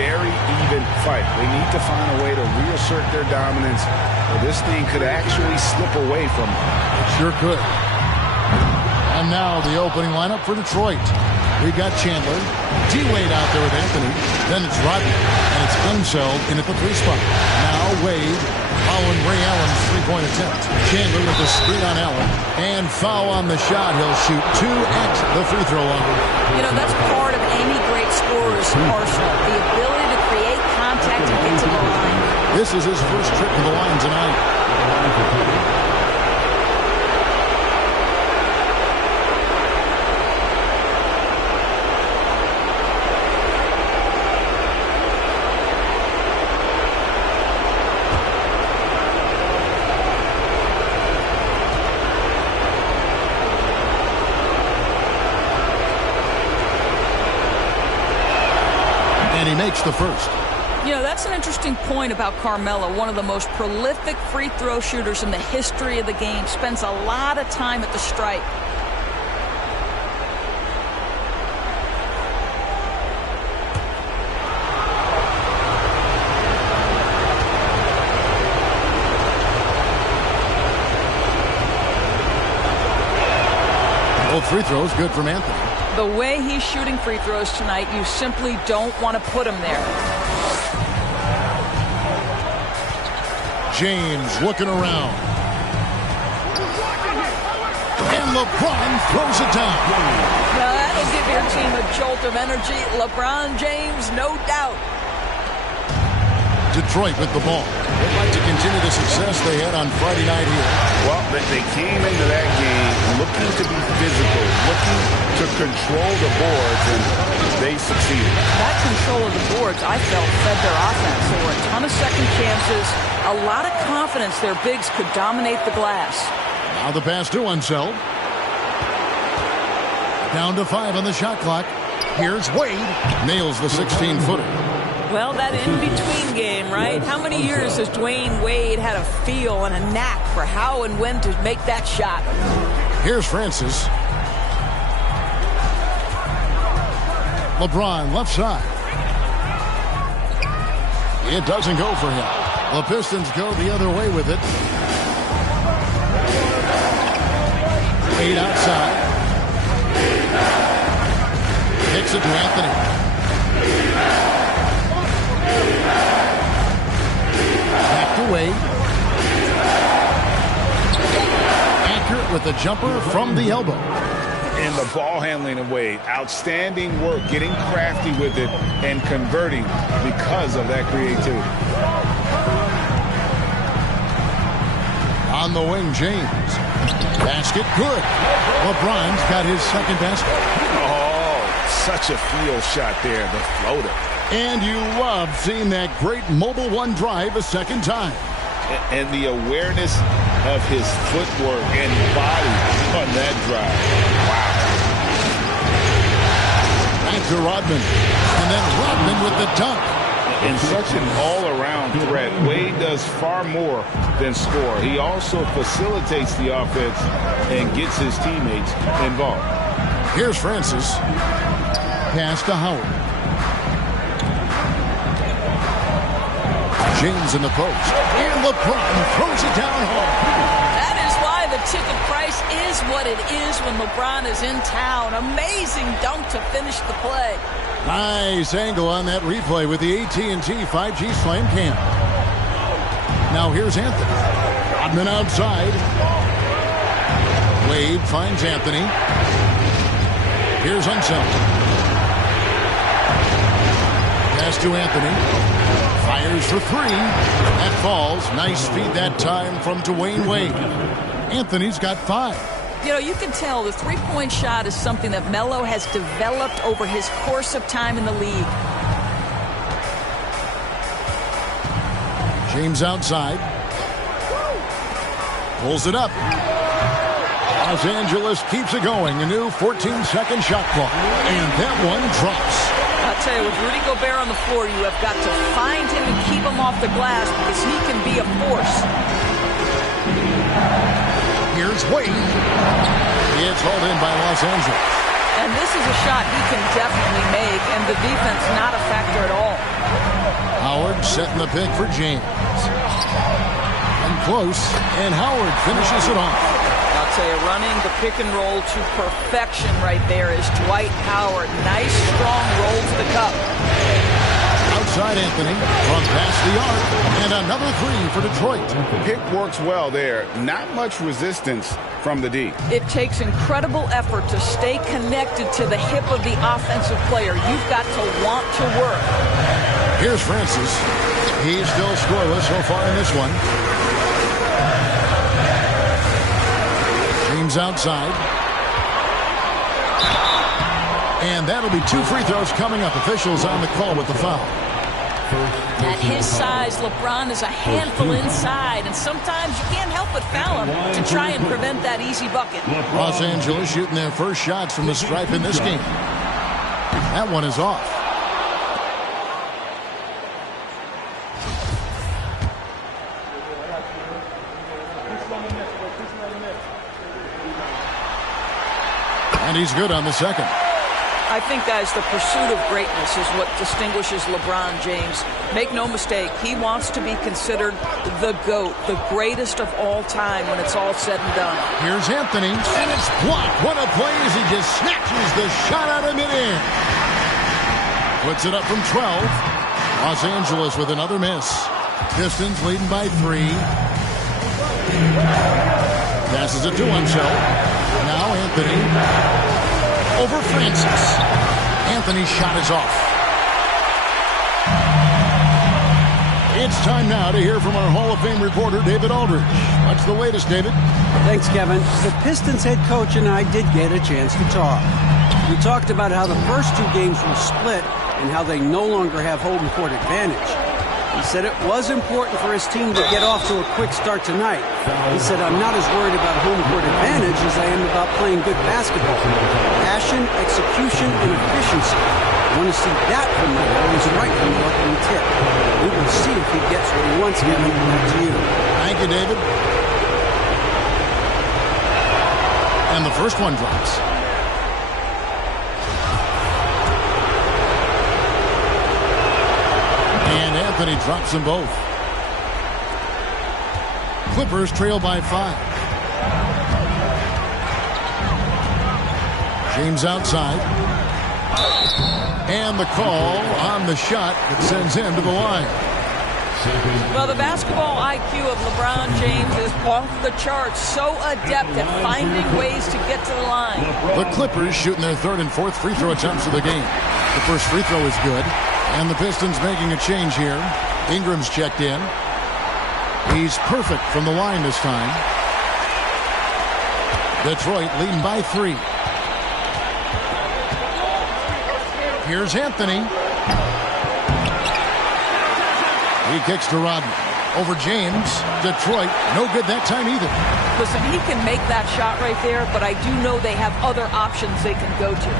very even fight. They need to find a way to reassert their dominance, or this thing could actually slip away from them. It sure could. And now the opening lineup for Detroit. We got Chandler, D-Wade out there with Anthony. Then it's Rodney, and it's Unseld in at the 3 spot. Now Wade following Ray Allen's three-point attempt. Chandler with a screen on Allen, and foul on the shot. He'll shoot 2 at the free throw line. You know, that's part of any great scorer's arsenal, the ability to create contact and get to the line. This is his first trip to the line tonight. He makes the first. You know, that's an interesting point about Carmelo, one of the most prolific free throw shooters in the history of the game. Spends a lot of time at the stripe. Both free throws good from Anthony. The way he's shooting free throws tonight, you simply don't want to put him there. James looking around. And LeBron throws it down. Now that'll give your team a jolt of energy. LeBron James, no doubt. Detroit with the ball. They'd like to continue the success they had on Friday night here. Well, they came into that game looking to be physical, looking to control the boards, and they succeeded. That control of the boards, I felt, fed their offense. There were a ton of second chances, a lot of confidence their bigs could dominate the glass. Now the pass to Unseld. Down to 5 on the shot clock. Here's Wade. Nails the 16-footer. Well, that in-between game, right? How many years has Dwayne Wade had a feel and a knack for how and when to make that shot? Here's Francis. LeBron left side. It doesn't go for him. The Pistons go the other way with it. Wade outside. Kicks it to Anthony. Back to Wade. Accurate with the jumper from the elbow. And the ball handling of Wade. Outstanding work, getting crafty with it and converting because of that creativity. On the wing, James. Basket good. LeBron's got his second basket. Oh, such a field shot there, the floater. And you love seeing that great mobile one drive a second time. And the awareness of his footwork and body on that drive. Wow. Back to Rodman. And then Rodman with the dunk. In such an all-around threat, Wade does far more than score. He also facilitates the offense and gets his teammates involved. Here's Francis. Pass to Howard. James in the post. And LeBron throws it down hard. That is why the ticket price is what it is when LeBron is in town. Amazing dunk to finish the play. Nice angle on that replay with the AT&T 5G Slam Cam. Now here's Anthony. Rodman outside. Wade finds Anthony. Here's Unseld. Pass to Anthony. Fires for 3. That falls. Nice speed that time from Dwayne Wade. Anthony's got 5. You know, you can tell the three-point shot is something that Melo has developed over his course of time in the league. James outside. Pulls it up. Los Angeles keeps it going. A new 14-second shot clock. And that one drops. I'll tell you, with Rudy Gobert on the floor, you have got to find him and keep him off the glass because he can be a force. Here's Wade. It's hauled in by Los Angeles. And this is a shot he can definitely make, and the defense not a factor at all. setting the pick for James. And close, and Howard finishes it off. I'll tell you, running the pick and roll to perfection right there is Dwight Howard. Nice, strong roll to the cup. Outside Anthony from past the arc, and another three for Detroit. Pick works well there. Not much resistance from the D. It takes incredible effort to stay connected to the hip of the offensive player. You've got to want to work. Here's Francis. He's still scoreless so far in this one. James outside. And that'll be 2 free throws coming up. Officials on the call with the foul. At his size, LeBron is a handful inside, and sometimes you can't help but foul him to try and prevent that easy bucket. Los Angeles shooting their first shots from the stripe in this game. That one is off. And he's good on the second. I think, guys, the pursuit of greatness is what distinguishes LeBron James. Make no mistake, he wants to be considered the GOAT, the greatest of all time when it's all said and done. Here's Anthony, and it's blocked. What a play as he just snatches the shot out of midair. Puts it up from 12. Los Angeles with another miss. Pistons leading by 3. Passes it to himself. Now Anthony. Over Francis. Anthony's shot is off. It's time now to hear from our Hall of Fame reporter, David Aldridge. What's the latest, David? Thanks, Kevin. The Pistons head coach and I did get a chance to talk. We talked about how the first 2 games were split and how they no longer have home court advantage. He said it was important for his team to get off to a quick start tonight. He said, I'm not as worried about home court advantage as I am about playing good basketball. Passion, execution, and efficiency. I want to see that from my boys right from the opening tip. We will see if he gets what he wants, Kevin. Back to you. Thank you, David. And the first one drops. And Anthony drops them both. Clippers trail by 5. James outside. And the call on the shot that sends him to the line. Well, the basketball IQ of LeBron James is off the charts. So adept at finding ways to get to the line. The Clippers shooting their 3rd and 4th free throw attempts of the game. The first free throw is good. And the Pistons making a change here. Ingram's checked in. He's perfect from the line this time. Detroit leading by 3. Here's Anthony. He kicks to Rodman. Over James. Detroit, no good that time either. Listen, he can make that shot right there, but I do know they have other options they can go to.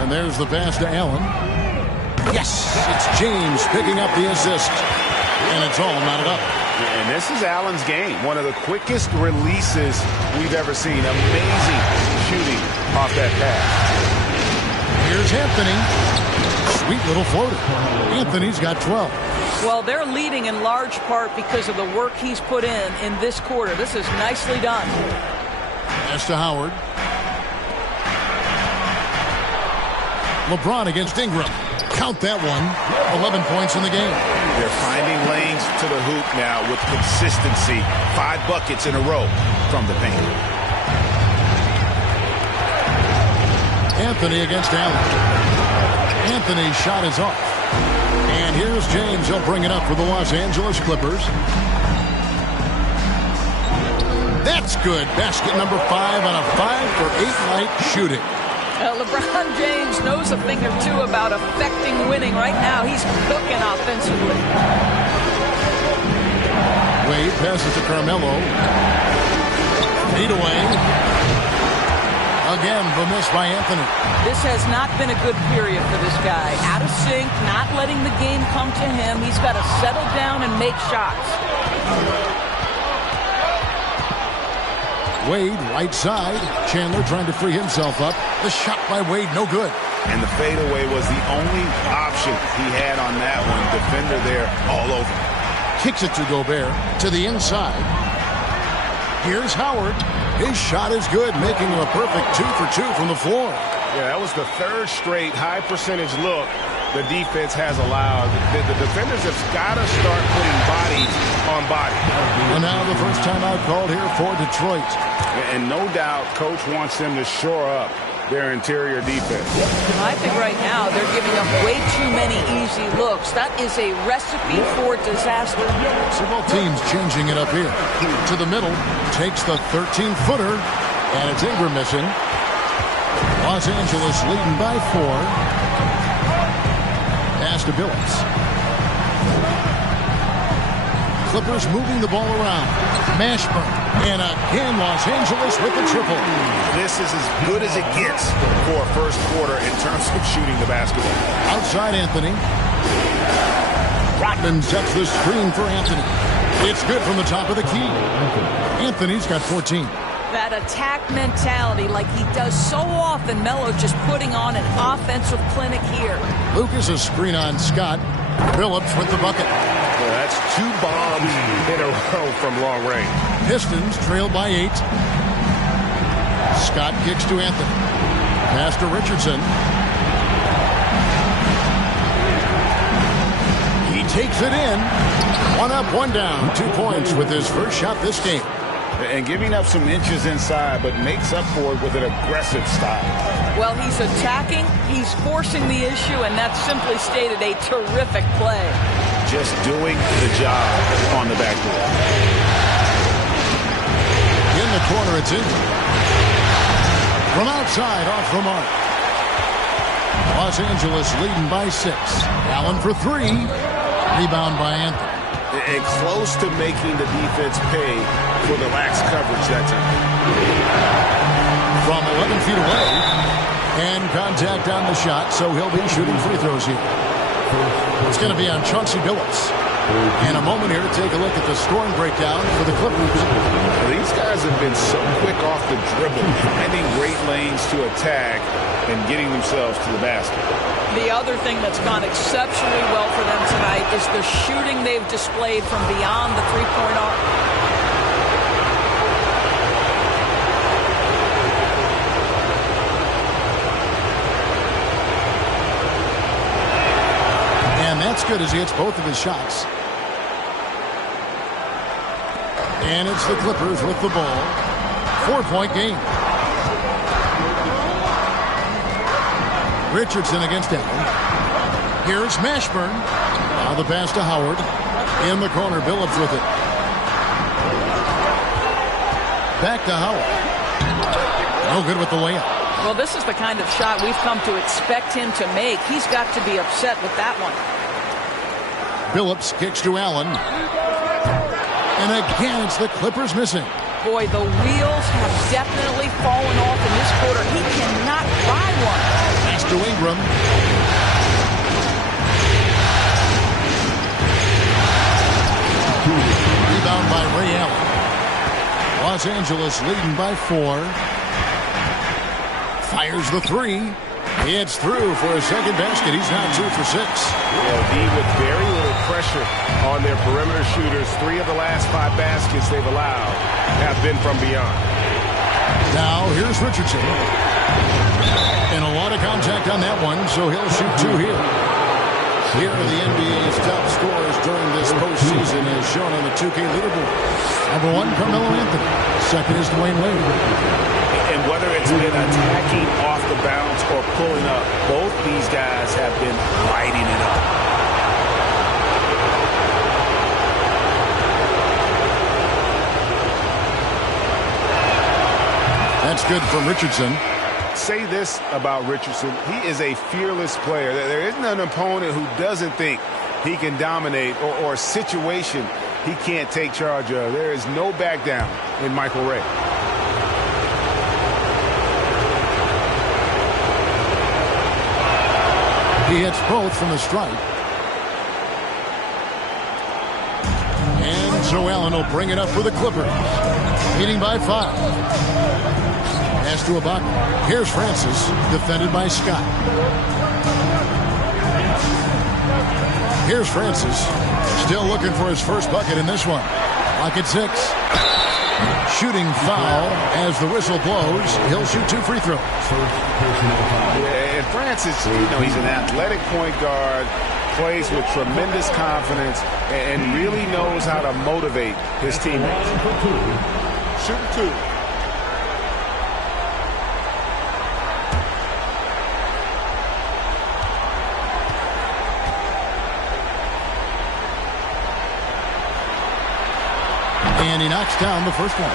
And there's the pass to Allen. Yes, it's James picking up the assist. And it's all knotted up. And this is Allen's game. One of the quickest releases we've ever seen. Amazing shooting off that pass. Here's Anthony. Sweet little floater. Anthony's got 12. Well, they're leading in large part because of the work he's put in this quarter. This is nicely done. Pass to Howard. LeBron against Ingram. Count that one. 11 points in the game. They're finding lanes to the hoop now with consistency. 5 buckets in a row from the paint. Anthony against Allen. Anthony's shot is off. And here's James. He'll bring it up for the Los Angeles Clippers. That's good. Basket number 5 on a 5-for-8 night shooting. LeBron James knows a thing or two about affecting winning. Right now, he's cooking offensively. Wade passes to Carmelo. Feed away. Again, the miss by Anthony. This has not been a good period for this guy. Out of sync, not letting the game come to him. He's got to settle down and make shots. Wade, right side. Chandler trying to free himself up. The shot by Wade, no good. and the fadeaway was the only option he had on that one. Defender there all over. Kicks it to Gobert to the inside. Here's Howard. His shot is good, making him a perfect 2 for 2 from the floor. Yeah, that was the third straight high percentage look the defense has allowed. The defenders have got to start putting bodies on bodies. And now the first time out called here for Detroit. And no doubt coach wants them to shore up their interior defense. I think right now they're giving up way too many easy looks. That is a recipe for disaster. Several teams changing it up here. To the middle, takes the 13-footer, and it's Ingram missing. Los Angeles leading by 4. Pass to Billups. Clippers moving the ball around. Mashburn. And again, Los Angeles with the triple. This is as good as it gets for a first quarter in terms of shooting the basketball. Outside Anthony. Rodman sets the screen for Anthony. It's good from the top of the key. Anthony's got 14. That attack mentality like he does so often. Melo just putting on an offensive clinic here. Lucas a screen on Scott. Billups with the bucket. Well, that's 2 bombs in a row from long range. Pistons trail by 8. Scott kicks to Anthony. Pass to Richardson. He takes it in. 1 up, 1 down. 2 points with his first shot this game. And giving up some inches inside, but makes up for it with an aggressive style. Well, he's attacking, he's forcing the issue, and that's simply stated a terrific play. Just doing the job on the backboard. In the corner, it's in. From outside, off the mark. Los Angeles leading by 6. Allen for 3. Rebound by Anthony. And close to making the defense pay for the lax coverage that time. From 11 feet away. And contact on the shot, so he'll be shooting free throws here. It's going to be on Chauncey Billups. In a moment here to take a look at the scoring breakdown for the Clippers. These guys have been so quick off the dribble, finding great lanes to attack and getting themselves to the basket. The other thing that's gone exceptionally well for them tonight is the shooting they've displayed from beyond the three-point arc. And that's good as he hits both of his shots. And it's the Clippers with the ball. 4-point game. Richardson against Allen. Here's Mashburn. Now the pass to Howard. In the corner, Billups with it. Back to Howard. No good with the layup. Well, this is the kind of shot we've come to expect him to make. He's got to be upset with that one. Billups kicks to Allen. And again, it's the Clippers missing. Boy, the wheels have definitely fallen off in this quarter. He cannot buy one. Pass to Ingram. Rebound by Ray Allen. Los Angeles leading by 4. Fires the 3. It's through for a second basket. He's now 2 for 6. Yeah, D with very little pressure on their perimeter shooters. 3 of the last 5 baskets they've allowed have been from beyond. Now here's Richardson. And a lot of contact on that one, so he'll shoot 2 here. Here are the NBA's top scorers during this postseason as shown on the 2K leaderboard. Number 1, Carmelo Anthony. Second is Dwayne Wade. And whether it's been attacking off the bounce or pulling up, both these guys have been lighting it up. That's good from Richardson. Say this about Richardson. He is a fearless player. There isn't an opponent who doesn't think he can dominate or a situation he can't take charge of. There is no back down in Michael Ray. He hits both from the stripe. And so Allen will bring it up for the Clippers. Leading by 5. Pass to Ibaka. Here's Francis, defended by Scott. Here's Francis, still looking for his first bucket in this one. Clock at 6. Shooting foul as the whistle blows. He'll shoot 2 free throws. Yeah, and Francis, he's an athletic point guard, plays with tremendous confidence, and really knows how to motivate his teammates. Shooting 2. And he knocks down the first one.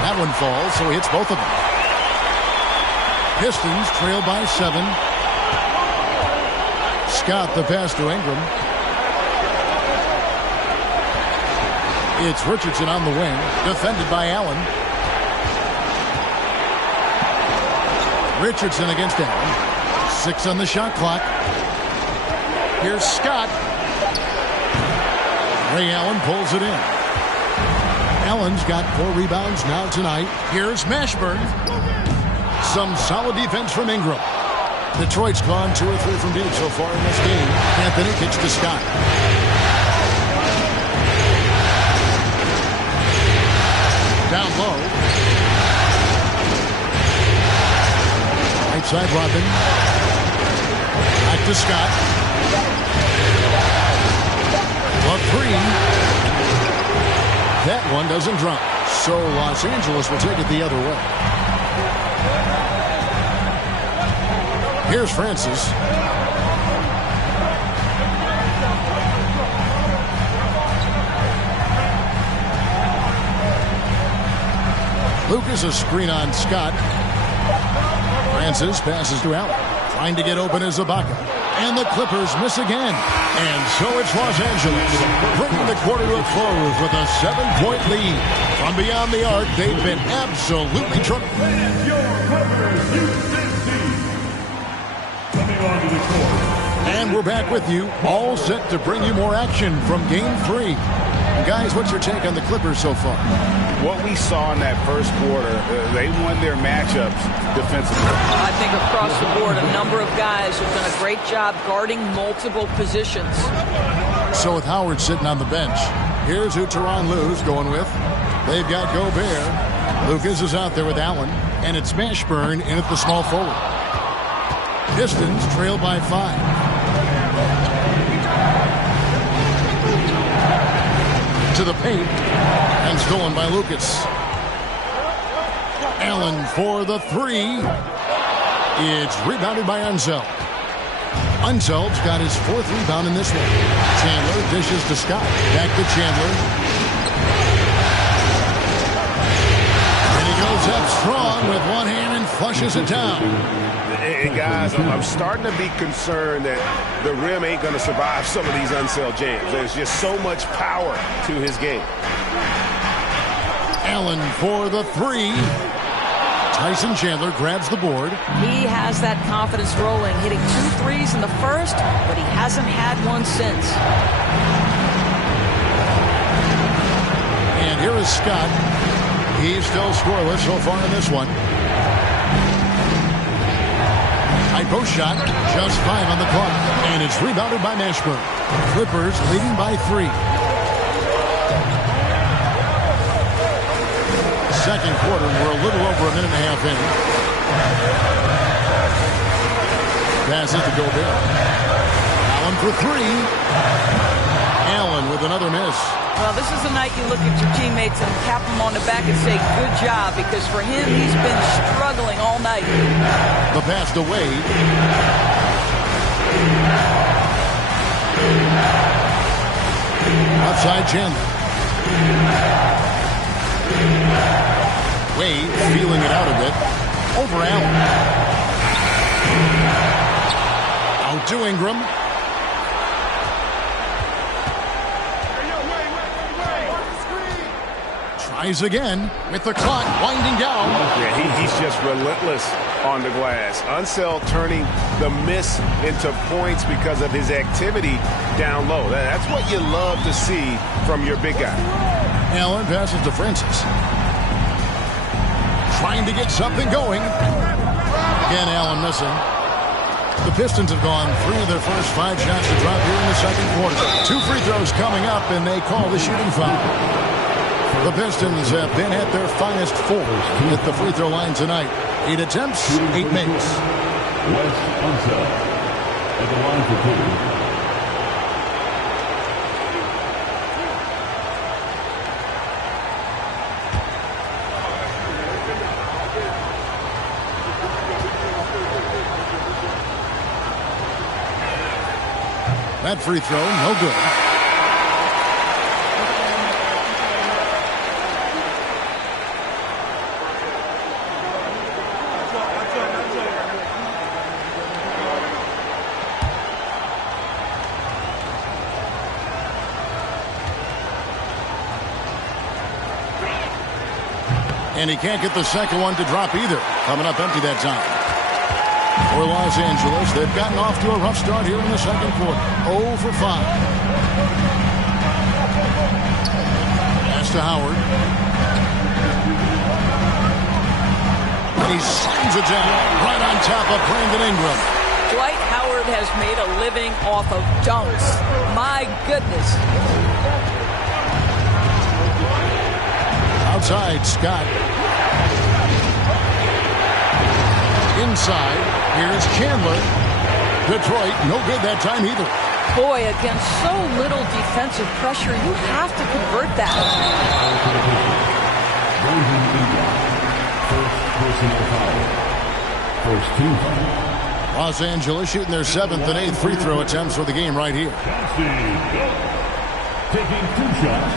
That one falls, so he hits both of them. Pistons trail by 7. Scott the pass to Ingram. It's Richardson on the wing, defended by Allen. Richardson against Allen. 6 on the shot clock. Here's Scott. Ray Allen pulls it in. Allen's got 4 rebounds now tonight. Here's Mashburn. Some solid defense from Ingram. Detroit's gone 2 or 3 from deep so far in this game. Anthony kicks to Scott. Down low. Right side, Robin. Back to Scott. A 3. That one doesn't drop. So Los Angeles will take it the other way. Here's Francis. Lucas a screen on Scott. Francis passes to Allen. Trying to get open is Ibaka. And the Clippers miss again. And so it's Los Angeles bringing the quarter to a close with a 7-point lead. From beyond the arc, they've been absolutely terrific. And we're back with you, all set to bring you more action from Game 3. Guys, what's your take on the Clippers so far? What we saw in that first quarter, they won their matchups defensively. I think across the board, a number of guys have done a great job guarding multiple positions. So with Howard sitting on the bench, here's who Tyronn Lue's going with. They've got Gobert. Lucas is out there with Allen, and it's Mashburn in at the small forward. Pistons trail by 5. To the paint, and stolen by Lucas. Allen for the 3. It's rebounded by Unseld. Unseld's got his 4th rebound in this one. Chandler dishes to Scott. Back to Chandler. And he goes up strong with one hand and flushes it down. And guys, I'm starting to be concerned that the rim ain't going to survive some of these Unseld jams. There's just so much power to his game. Allen for the 3. Tyson Chandler grabs the board. He has that confidence rolling, hitting 2 threes in the first, but he hasn't had one since. And here is Scott. He's still scoreless so far in this one. High post shot, just 5 on the clock, and it's rebounded by Mashburn. Clippers leading by 3. Second quarter, we're a little over a minute and a half in. Passes to Gobert. Allen for 3. Allen with another miss. Well, this is the night you look at your teammates and tap them on the back and say, good job, because for him, he's been struggling all night. The pass to Wade. Outside Chandler. Wade feeling it out a bit. Over Allen. Out to Ingram. Tries again with the clock winding down. Yeah, he's just relentless on the glass. Unseld turning the miss into points because of his activity down low. That's what you love to see from your big guy. Allen passes to Francis. Trying to get something going. Again, Allen missing. The Pistons have gone 3 of their first 5 shots to drop here in the second quarter. 2 free throws coming up, and they call the shooting foul. The Pistons have been at their finest 4 at the free throw line tonight. 8 attempts, 8 makes. Wes Unseld at the line for 2. That free throw, no good. And he can't get the second one to drop either. Coming up empty that time. For Los Angeles, they've gotten off to a rough start here in the second quarter. 0 for 5. Pass to Howard. And he slams it down right on top of Brandon Ingram. Dwight Howard has made a living off of dunks. My goodness. Outside, Scott. Inside, here's Chandler. Detroit, no good that time either. Boy, against so little defensive pressure, you have to convert that. First personal foul. Los Angeles shooting their 7th and 8th free throw attempts for the game right here. Taking 2 shots.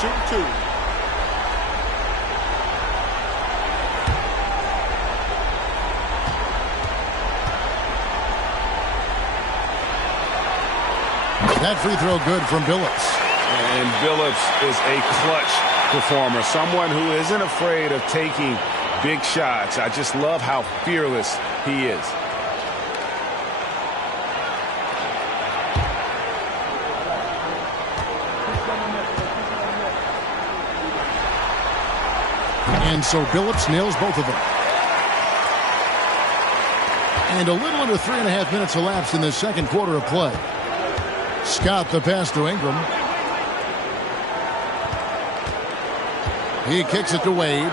Shoot 2. That free throw good from Billups. And Billups is a clutch performer, someone who isn't afraid of taking big shots. I just love how fearless he is. And so Billups nails both of them. And a little under 3.5 minutes elapsed in the second quarter of play. Scott the pass to Ingram. He kicks it to Wade.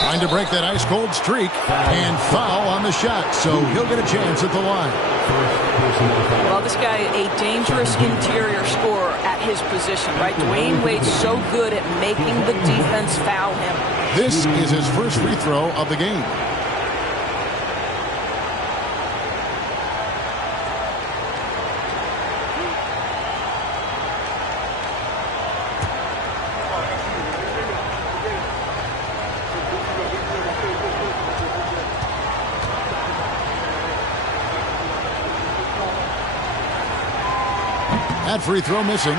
Trying to break that ice-cold streak. And foul on the shot. So he'll get a chance at the line. Well, this guy, a dangerous interior scorer at his position, right? Dwayne Wade's so good at making the defense foul him. This is his first free throw of the game. That free throw missing.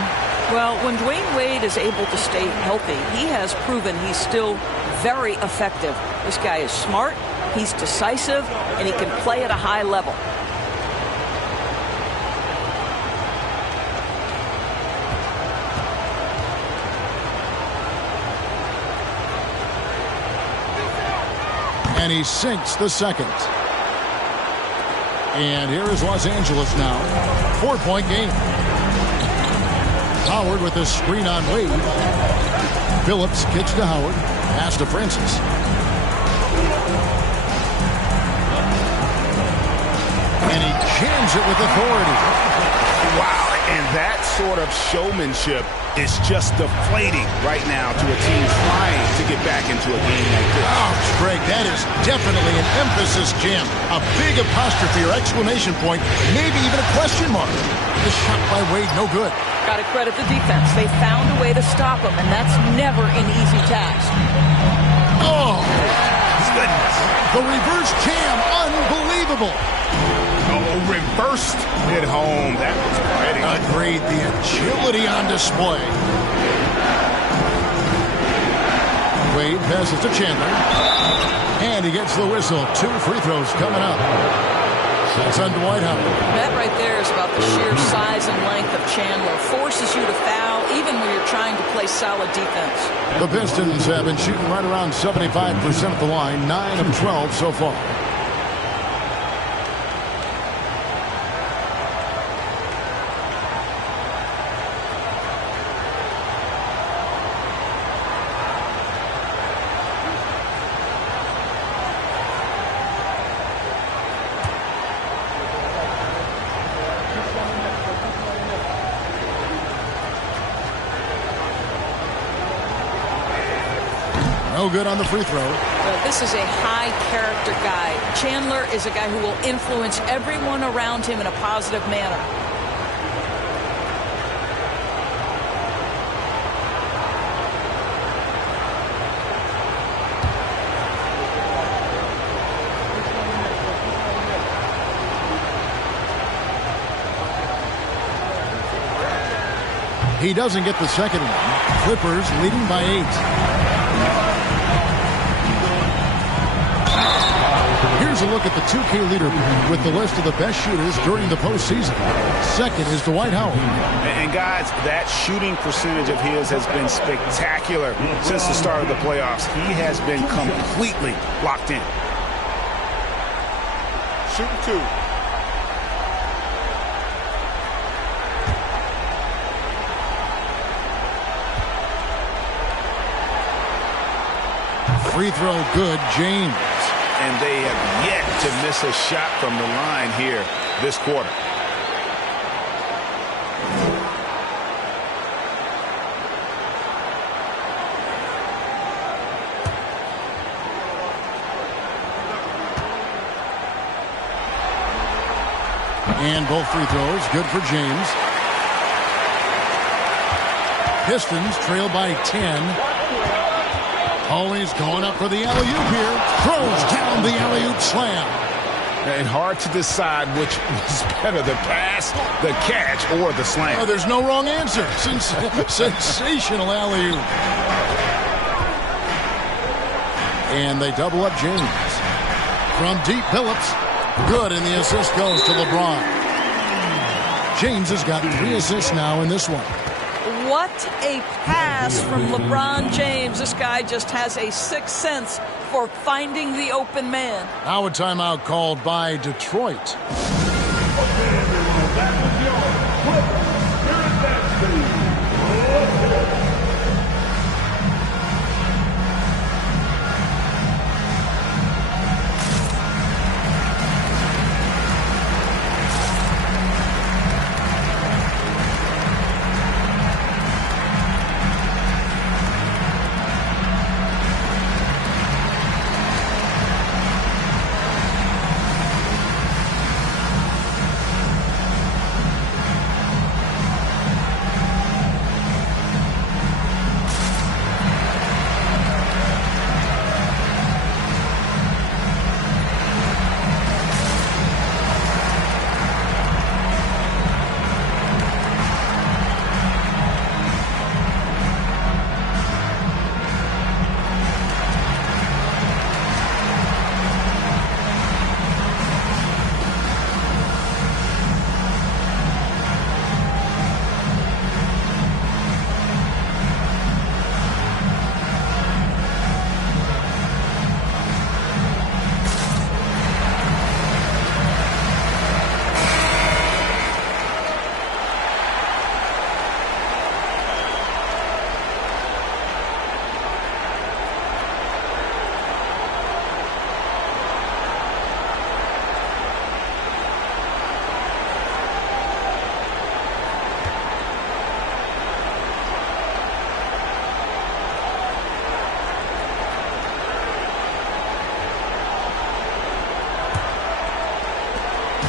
Well, when Dwayne Wade is able to stay healthy, he has proven he's still very effective. This guy is smart, he's decisive, and he can play at a high level. And he sinks the second. And here is Los Angeles now. 4-point game. Howard with a screen on Wade. Billups kicks to Howard. Pass to Francis. And he jams it with authority. Wow, and that sort of showmanship is just deflating right now to a team trying to get back into a game like this. Oh, Greg, that is definitely an emphasis jam. A big apostrophe or exclamation point, maybe even a question mark. The shot by Wade, no good. Got to credit the defense. They found a way to stop him, and that's never an easy task. Oh, Goodness. the reverse jam, unbelievable. Oh, reverse first hit home. That was pretty. Agreed. The agility on display. Wade passes to Chandler. And he gets the whistle. 2 free throws coming up. It's on Dwight Howard. That right there is about the sheer size and length of Chandler. Forces you to foul even when you're trying to play solid defense. The Pistons have been shooting right around 75% at the line. 9 of 12 so far. No good on the free throw. Well, this is a high-character guy. Chandler is a guy who will influence everyone around him in a positive manner. He doesn't get the second one. Clippers leading by 8. Here's a look at the 2K leaderboard with the list of the best shooters during the postseason. Second is Dwight Howard. And guys, that shooting percentage of his has been spectacular since the start of the playoffs. He has been completely locked in. Shooting 2. Free throw good, James. And they have yet to miss a shot from the line here this quarter. And both free throws good for James. Pistons trail by 10. Always going up for the alley-oop here. Throws down the alley-oop slam. And hard to decide which was better, the pass, the catch, or the slam. Oh, there's no wrong answer. Sensational alley-oop. And they double up James. From deep, Phillips. Good, and the assist goes to LeBron. James has got 3 assists now in this one. What a pass from LeBron James. This guy just has a sixth sense for finding the open man. Now a timeout called by Detroit. Okay, everyone, that was your Clippers. Here is that speed.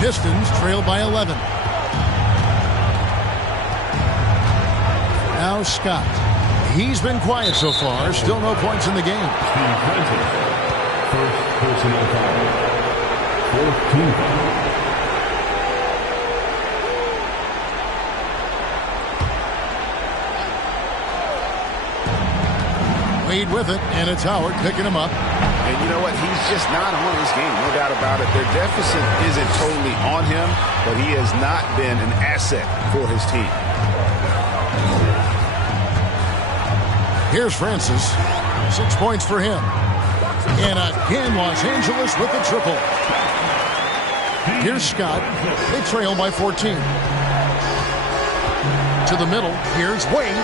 Pistons trail by 11. Now Scott. He's been quiet so far. Still no points in the game. First personal foul. 4th team foul. Wade with it, and it's Howard picking him up. And you know what? He's just not on his game, no doubt about it. Their deficit isn't totally on him, but he has not been an asset for his team. Here's Francis. 6 points for him. And again, Los Angeles with the triple. Here's Scott. They trail by 14. To the middle. Here's Wade.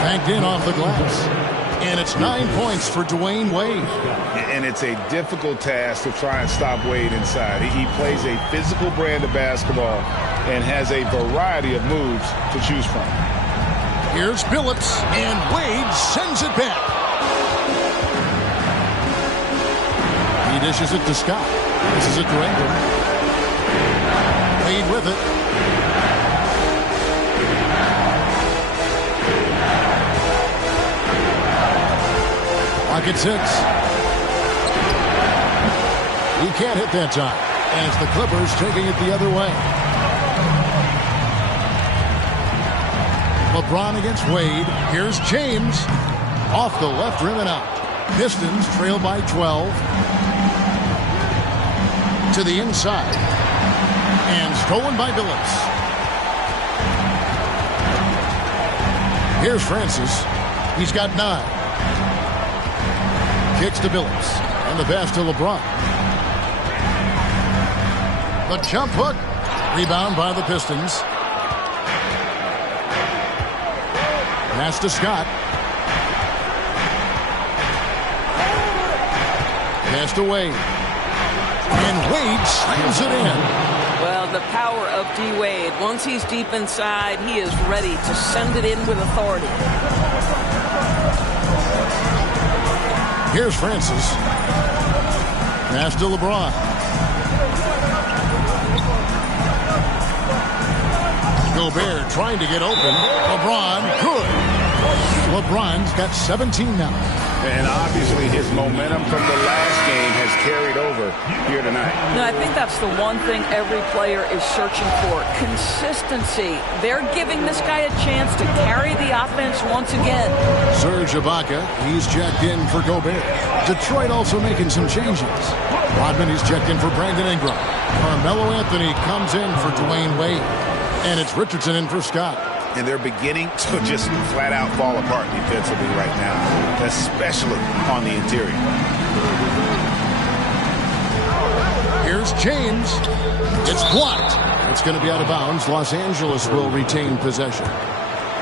Banked in off the glass. And it's 9 points for Dwayne Wade. And it's a difficult task to try and stop Wade inside. He plays a physical brand of basketball and has a variety of moves to choose from. Here's Billups, and Wade sends it back. He dishes it to Scott. This is it to Ingram. Wade with it. Clock at 6. He can't hit that time. And it's the Clippers taking it the other way. LeBron against Wade. Here's James. Off the left rim and out. Pistons trail by 12. To the inside. And stolen by Billups. Here's Francis. He's got 9. Kicks to Billups. And the pass to LeBron. The jump hook. Rebound by the Pistons. Pass to Scott. Pass to Wade. And Wade slams it in. Well, the power of D. Wade. Once he's deep inside, he is ready to send it in with authority. Here's Francis. Pass to LeBron. Gobert trying to get open. LeBron, good. LeBron's got 17 now. And obviously his momentum from the last game has carried over here tonight. No, I think that's the one thing every player is searching for. Consistency. They're giving this guy a chance to carry the offense once again. Serge Ibaka, he's checked in for Gobert. Detroit also making some changes. Rodman is checked in for Brandon Ingram. Carmelo Anthony comes in for Dwayne Wade. And it's Richardson in for Scott. And they're beginning to just flat out fall apart defensively right now, especially on the interior. Here's James. It's blocked. It's going to be out of bounds. Los Angeles will retain possession.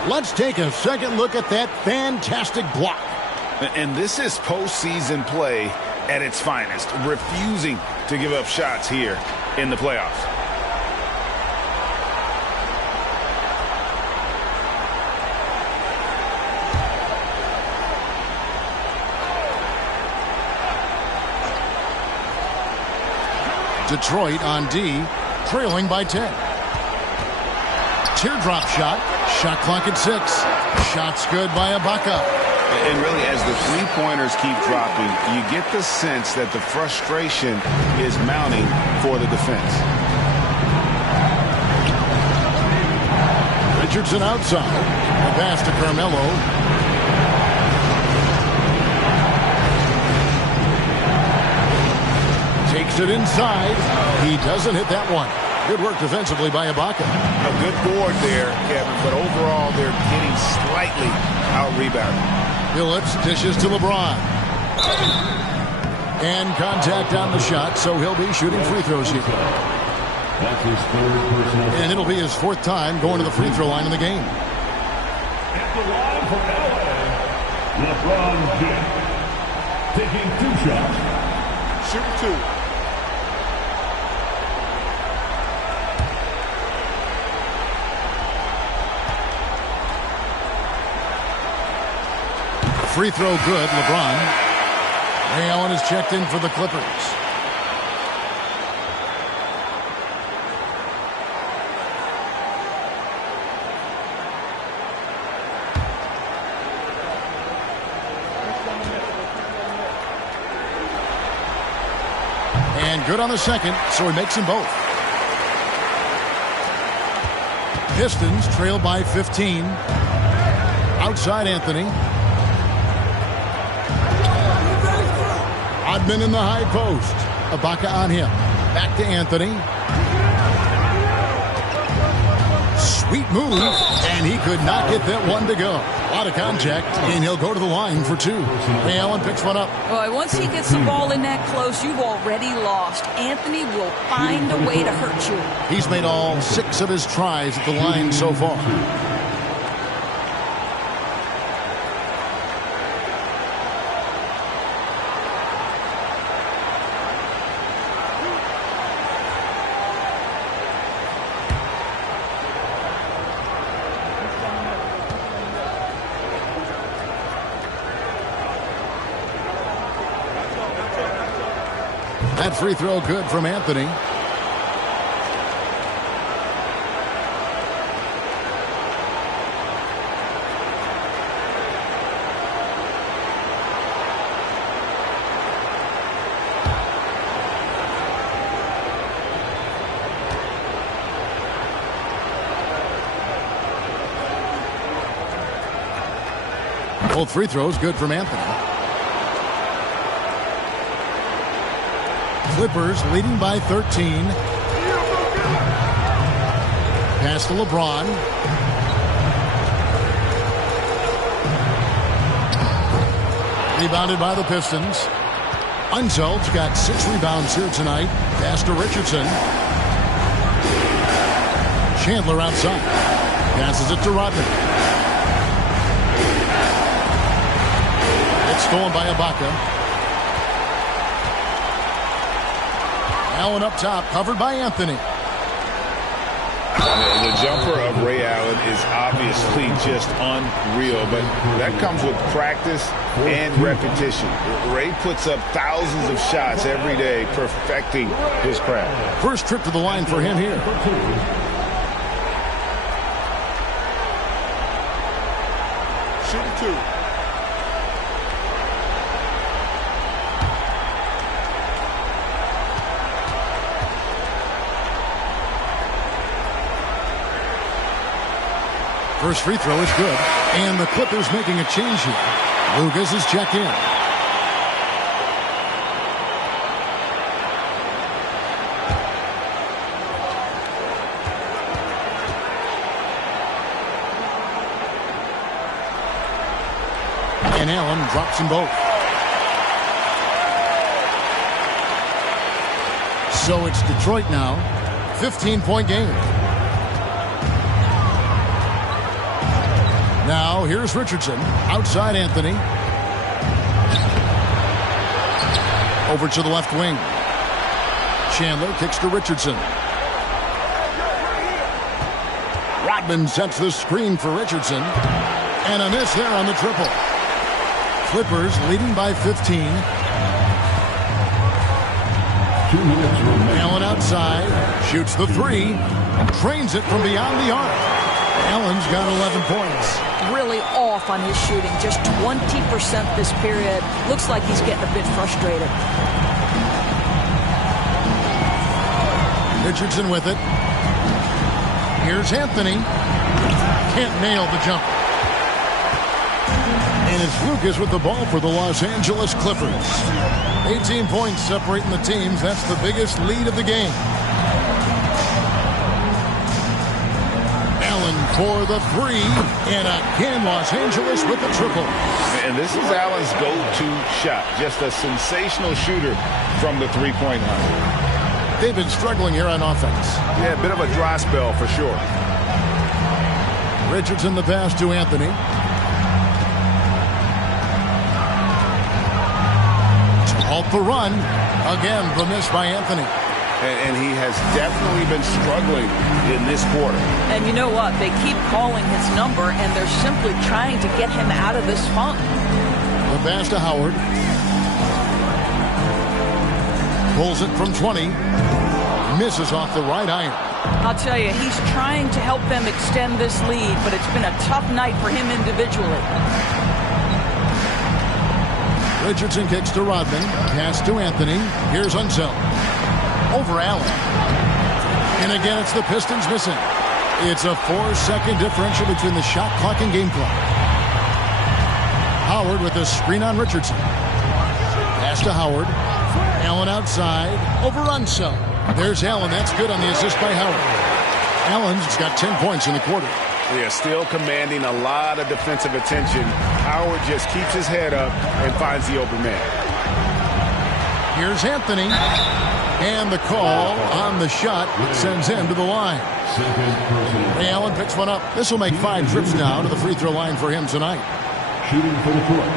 Let's take a second look at that fantastic block. And this is postseason play at its finest, refusing to give up shots here in the playoffs. Detroit on D, trailing by 10. Teardrop shot. Shot clock at 6. Shot's good by Ibaka. And really, as the three-pointers keep dropping, you get the sense that the frustration is mounting for the defense. Richardson outside. A pass to Carmelo. Takes it inside. He doesn't hit that one. Good work defensively by Ibaka. A good board there, Kevin, but overall they're getting slightly out-rebounded. Billups dishes to LeBron. And contact on the shot, so he'll be shooting free throws here. That's his third personal. And it'll be his 4th time going to the free throw line in the game. At the line for LA, LeBron James. Taking 2 shots. Shoot 2. Free throw good, LeBron. Ray Allen is checked in for the Clippers. And good on the second, so he makes them both. Pistons trail by 15. Outside Anthony. Rodman in the high post. Ibaka on him. Back to Anthony. Sweet move, and he could not get that one to go. A lot of contact, and he'll go to the line for two. Ray Allen picks one up. Well, once he gets the ball in that close, you've already lost. Anthony will find a way to hurt you. He's made all 6 of his tries at the line so far. That free throw good from Anthony. Both free throws good from Anthony. Clippers leading by 13. Pass to LeBron. Rebounded by the Pistons. Unsel's got 6 rebounds here tonight. Pass to Richardson. Chandler outside. Passes it to Rodman. It's stolen by Ibaka. Allen up top, covered by Anthony. The jumper of Ray Allen is obviously just unreal, but that comes with practice and repetition. Ray puts up thousands of shots every day, perfecting his craft. First trip to the line for him here. Shooting 2. First free throw is good. And the Clippers making a change here. Lucas is checked in. And Allen drops them both. So it's Detroit now. 15-point game. Now, here's Richardson. Outside Anthony. Over to the left wing. Chandler kicks to Richardson. Rodman sets the screen for Richardson. And a miss there on the triple. Clippers leading by 15. Allen outside. Shoots the 3. Trains it from beyond the arc. Allen's got 11 points. Really off on his shooting. Just 20% this period. Looks like he's getting a bit frustrated. Richardson with it. Here's Anthony. Can't nail the jumper. And it's Lucas with the ball for the Los Angeles Clippers. 18 points separating the teams. That's the biggest lead of the game. For the 3, and again Los Angeles with the triple. And this is Allen's go-to shot. Just a sensational shooter from the three-point line. They've been struggling here on offense. Yeah, a bit of a dry spell for sure. Richardson the pass to Anthony. To halt the run. Again, the miss by Anthony. And he has definitely been struggling in this quarter. And you know what? They keep calling his number, and they're simply trying to get him out of this funk. The pass to Howard. Pulls it from 20. Misses off the right iron. I'll tell you, he's trying to help them extend this lead, but it's been a tough night for him individually. Richardson kicks to Rodman. Pass to Anthony. Here's Unseld. Over Allen. And again, it's the Pistons missing. It's a 4-second differential between the shot clock and game clock. Howard with a screen on Richardson. Pass to Howard. Allen outside. Over Unseld. There's Allen. That's good on the assist by Howard. Allen's got 10 points in the quarter. They are still commanding a lot of defensive attention. Howard just keeps his head up and finds the open man. Here's Anthony. And the call on the shot sends him to the line. Ray Allen picks one up. This will make 5 trips now to the free throw line for him tonight. Shooting for Detroit,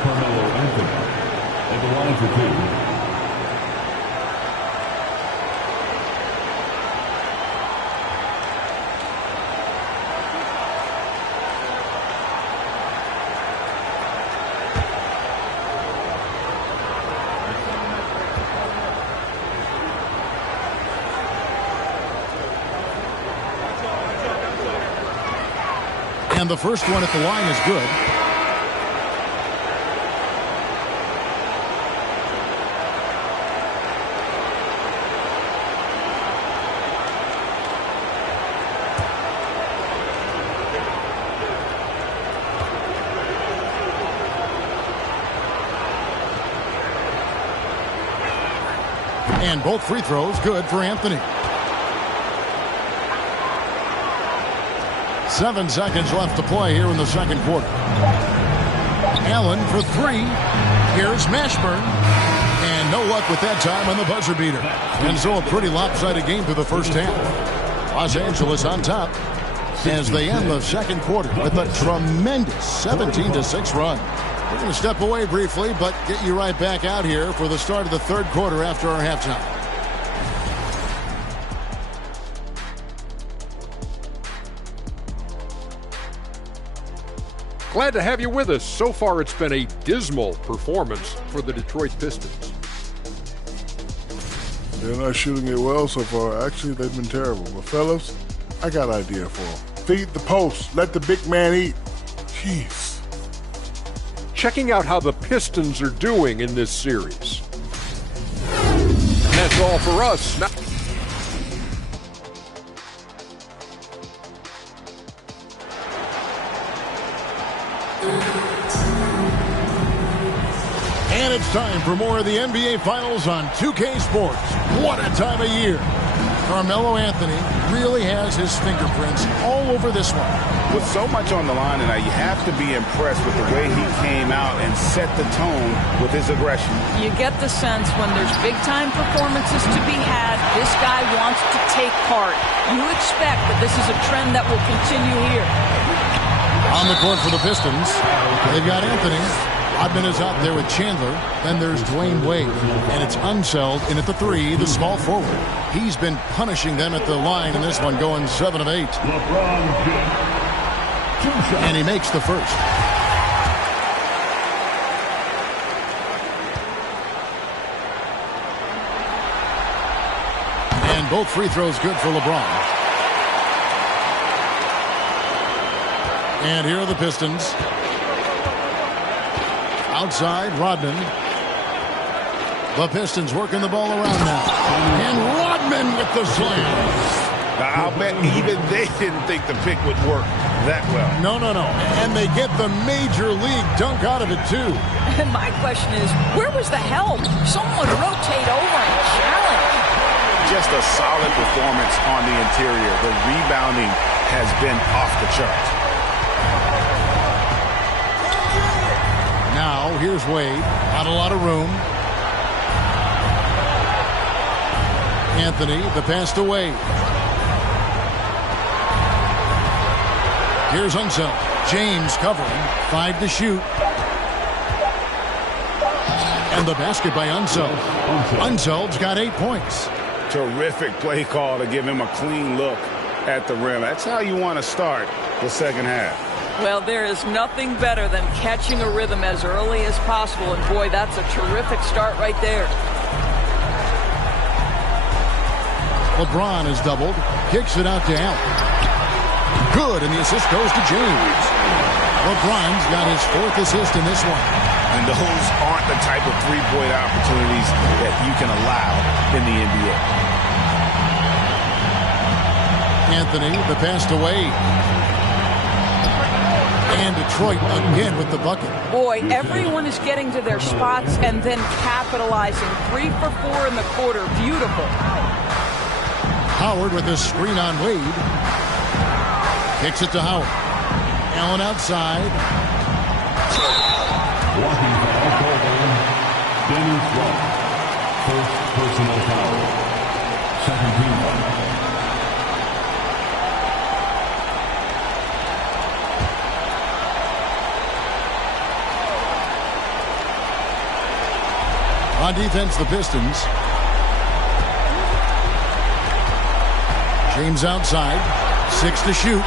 Carmelo Anthony. At the line for 2. And the first one at the line is good. And both free throws good for Anthony. 7 seconds left to play here in the second quarter. Allen for 3. Here's Mashburn. And no luck with that time on the buzzer beater. And so a pretty lopsided game through the first half. Los Angeles on top as they end the second quarter with a tremendous 17-6 run. We're going to step away briefly, but get you right back out here for the start of the third quarter after our halftime. Glad to have you with us. So far, it's been a dismal performance for the Detroit Pistons. They're not shooting it well so far. Actually, they've been terrible. But, fellas, I got an idea for them. Feed the post. Let the big man eat. Jeez. Checking out how the Pistons are doing in this series. And that's all for us. Now and it's time for more of the NBA Finals on 2K Sports. What a time of year. Carmelo Anthony really has his fingerprints all over this one. With so much on the line tonight, you have to be impressed with the way he came out and set the tone with his aggression. You get the sense when there's big-time performances to be had, this guy wants to take part. You expect that this is a trend that will continue here. On the court for the Pistons, they've got Anthony. Rodman is out there with Chandler. Then there's Dwayne Wade. And it's Unseld in at the 3, the small forward. He's been punishing them at the line in this one, going 7 of 8. LeBron James. And he makes the first. And both free throws good for LeBron. And here are the Pistons. Outside, Rodman. The Pistons working the ball around now. And Rodman with the slam. Now, I'll bet even they didn't think the pick would work that well. No. And they get the major league dunk out of it, too. And my question is, where was the help? Someone rotate over and challenge. Just a solid performance on the interior. The rebounding has been off the charts. Now, here's Wade. Not a lot of room. Anthony, the pass to Wade. Here's Unseld. James covering. 5 to shoot. And the basket by Unseld. Unseld's got 8 points. Terrific play call to give him a clean look at the rim. That's how you want to start the second half. Well, there is nothing better than catching a rhythm as early as possible. And, boy, that's a terrific start right there. LeBron is doubled. Kicks it out to Allen. Good, and the assist goes to James. LeBron's got his 4th assist in this one. And those aren't the type of three-point opportunities that you can allow in the NBA. Anthony, the pass to Wade. And Detroit again with the bucket. Boy, everyone is getting to their spots and then capitalizing. 3 for 4 in the quarter. Beautiful. Howard with a screen on Wade. Kicks it to Howard. Allen outside. Walking foul called on Dennis Ross. First personal foul. Second team foul. On defense, the Pistons. James outside. 6 to shoot.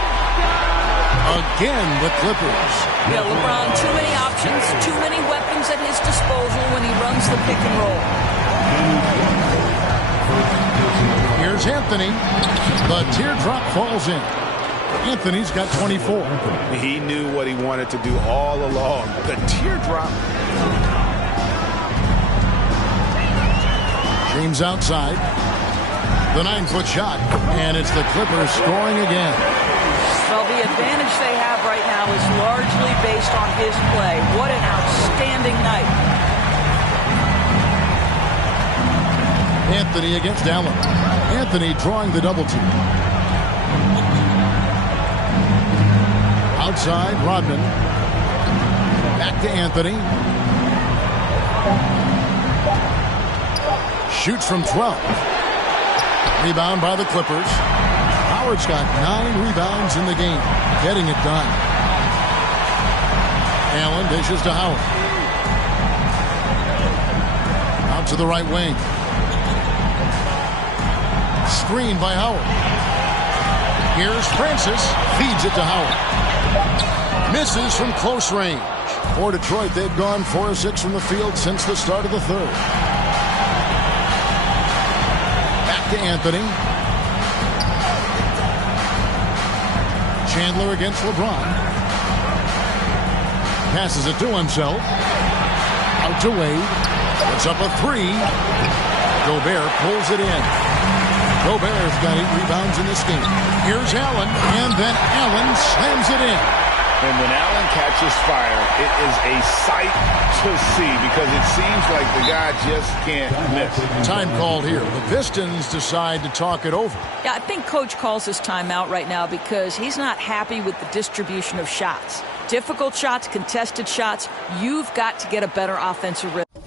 Again, the Clippers. Yeah, LeBron, too many options, too many weapons at his disposal when he runs the pick and roll. Here's Anthony. The teardrop falls in. Anthony's got 24. He knew what he wanted to do all along. The teardrop. James outside. The 9-foot shot. And it's the Clippers scoring again. Well, the advantage they have right now is largely based on his play. What an outstanding night. Anthony against Allen. Anthony drawing the double team. Outside, Rodman. Back to Anthony. Shoots from 12. Rebound by the Clippers. Howard's got 9 rebounds in the game. Getting it done. Allen dishes to Howard. Out to the right wing. Screen by Howard. Here's Francis. Feeds it to Howard. Misses from close range. For Detroit, they've gone 4 of 6 from the field since the start of the third. Back to Anthony. Chandler against LeBron. Passes it to himself. Out to Wade. Puts up a 3. Gobert pulls it in. Gobert's got 8 rebounds in this game. Here's Allen, and then Allen slams it in. And when Allen catches fire, it is a sight to see because it seems like the guy just can't miss. Time called here. The Pistons decide to talk it over. Yeah, I think Coach calls his timeout right now because he's not happy with the distribution of shots. Difficult shots, contested shots. You've got to get a better offensive rhythm.